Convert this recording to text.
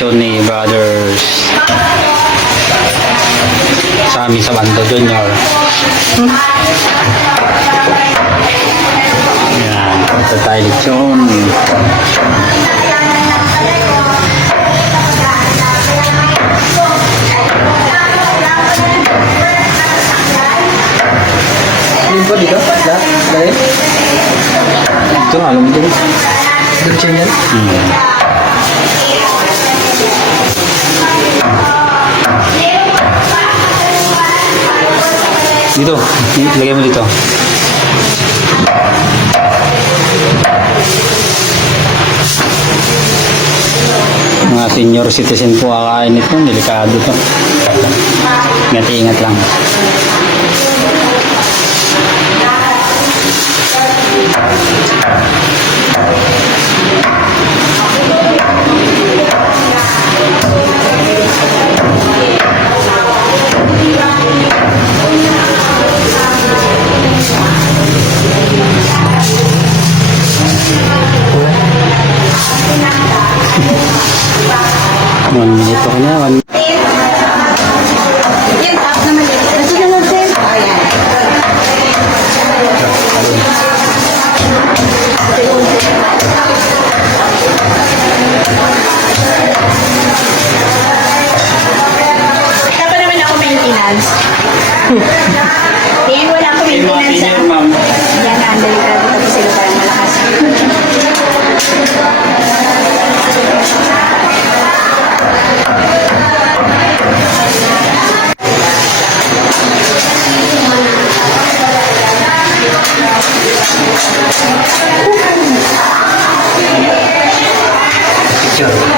lechon ni Brothers sa amin sa Bando Junior. Yan, ito tayo lechon. Yun po dito? Dahil? Ito, alam mo ito. Lechon yan? Dito, lagay mo dito. Mga senior citizen po kakain ito, delikado to. Ingat-ingat lang. One minute ko na, Yan, up naman yun. Ito na lang, sir. Ayan. Ito pa naman ako maintenance. Yan, wala ako maintenance. Yan, ma'am. Yan na, ang delikado kasi sila parang malakas. Sure.